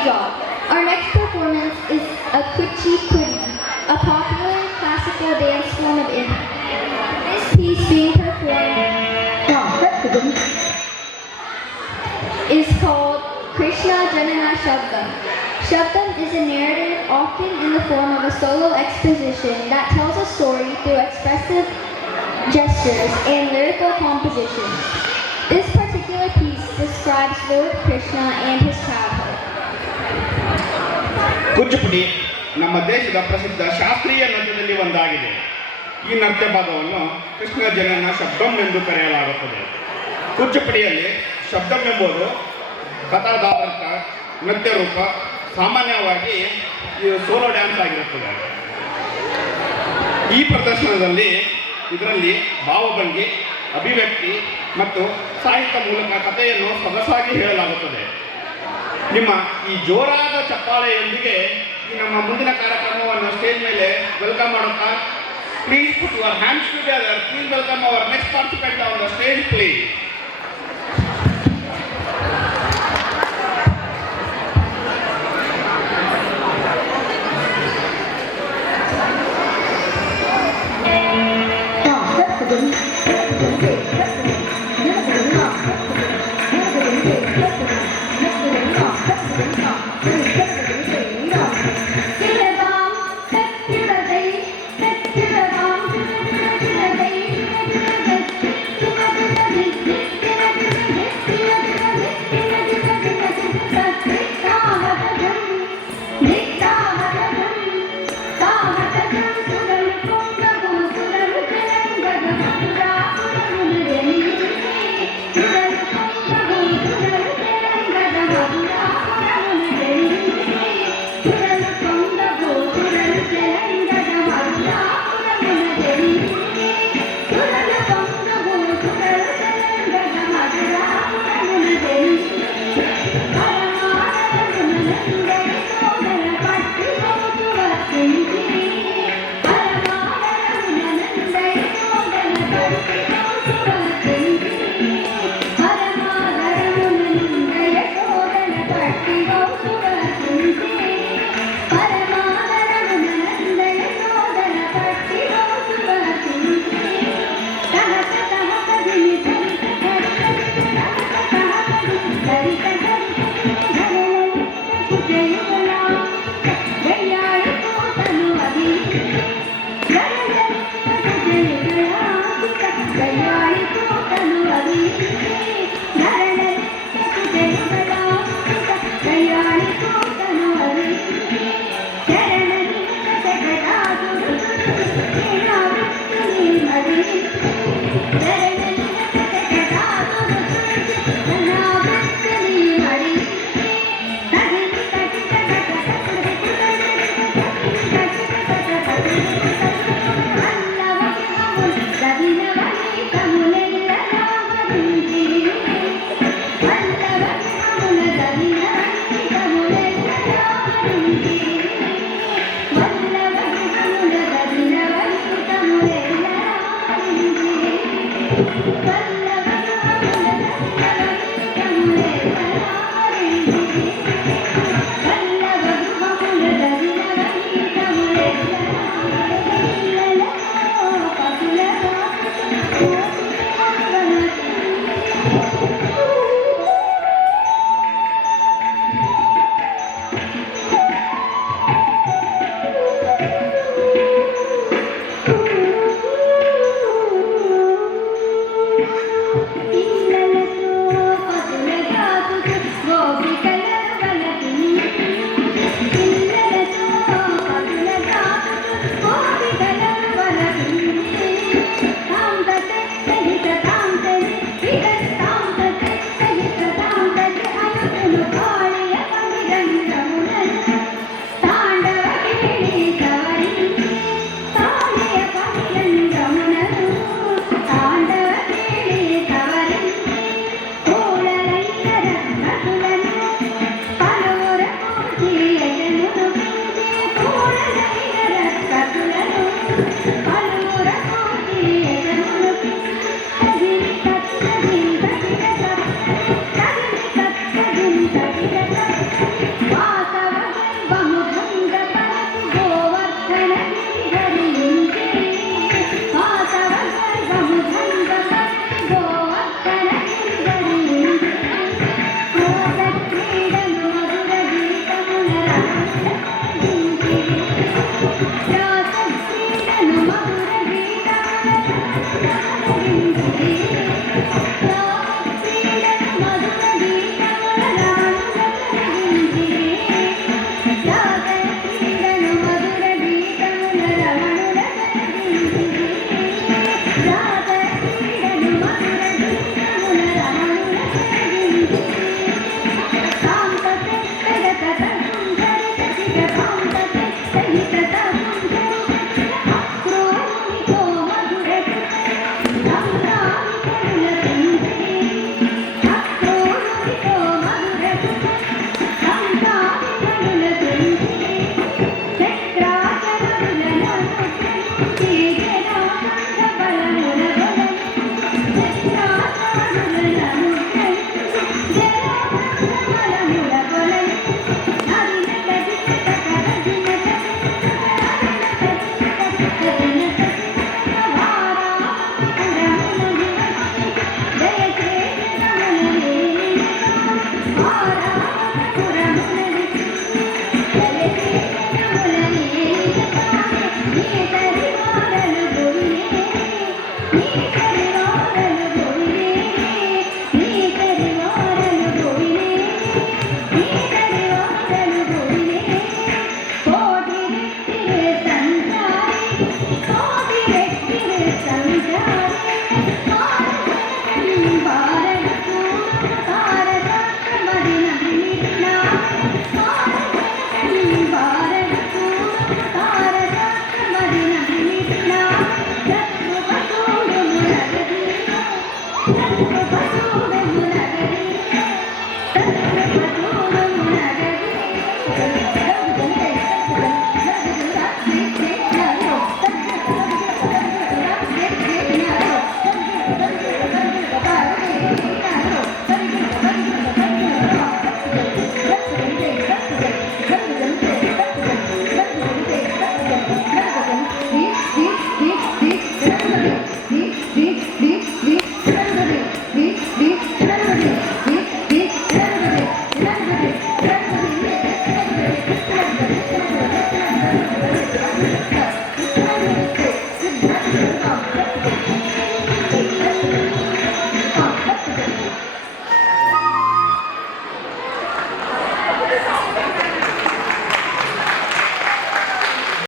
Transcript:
great job. Our next performance is a Kuchipudi, a popular classical dance form of India. This piece being performed is called Krishna Janana Shabdam. Shabdam is a narrative often in the form of a solo exposition that tells a story through expressive gestures and lyrical compositions. This particular piece describes Lord Krishna and his childhood. Kuchipudi ನಮ್ಮ ದೇಶದ ಪ್ರಸಿದ್ಧ ಶಾಸ್ತ್ರೀಯ ನೃತ್ಯದಲ್ಲಿ ಒಂದಾಗಿದೆ. ಈ ನೃತ್ಯ ಭಾಗವನ್ನು ಕೃಷ್ಣ ಜನನ ಶಬ್ದಂ ಎಂದು ಕರೆಯಲಾಗುತ್ತದೆ. ಕೂಚಿಪುಡಿಯಲ್ಲಿ ಶಬ್ದಂ ಎಂಬುದು ಕಥಾಧಾರಕ ನೃತ್ಯ ರೂಪ. ಸಾಮಾನ್ಯವಾಗಿ ಇದು ಸೋಲೋ ಡ್ಯಾನ್ಸ್ ಆಗಿರುತ್ತದೆ. ಈ ಪ್ರದರ್ಶನದಲ್ಲಿ ಇದರಲ್ಲಿ ಭಾವಭಂಗಿ, ಅಭಿವ್ಯಕ್ತಿ ಮತ್ತು ಸಾಹಿತ್ಯ ಮೂಲಕ ಕಥೆಯನ್ನು ಸೊಗಸಾಗಿ ಹೇಳಲಾಗುತ್ತದೆ. ನಿಮ್ಮ ಈ ಜೋರಾದ ಚಪ್ಪಾಳೆಯೊಂದಿಗೆ ಈ ನಮ್ಮ ಮುಂದಿನ ಕಾರ್ಯಕ್ರಮವನ್ನು ಸ್ಟೇಜ್ ಮೇಲೆ ವೆಲ್ಕಮ್ ಮಾಡುತ್ತಾ, please put your hands together. Please welcome hour next participant on the stage please. Thank you.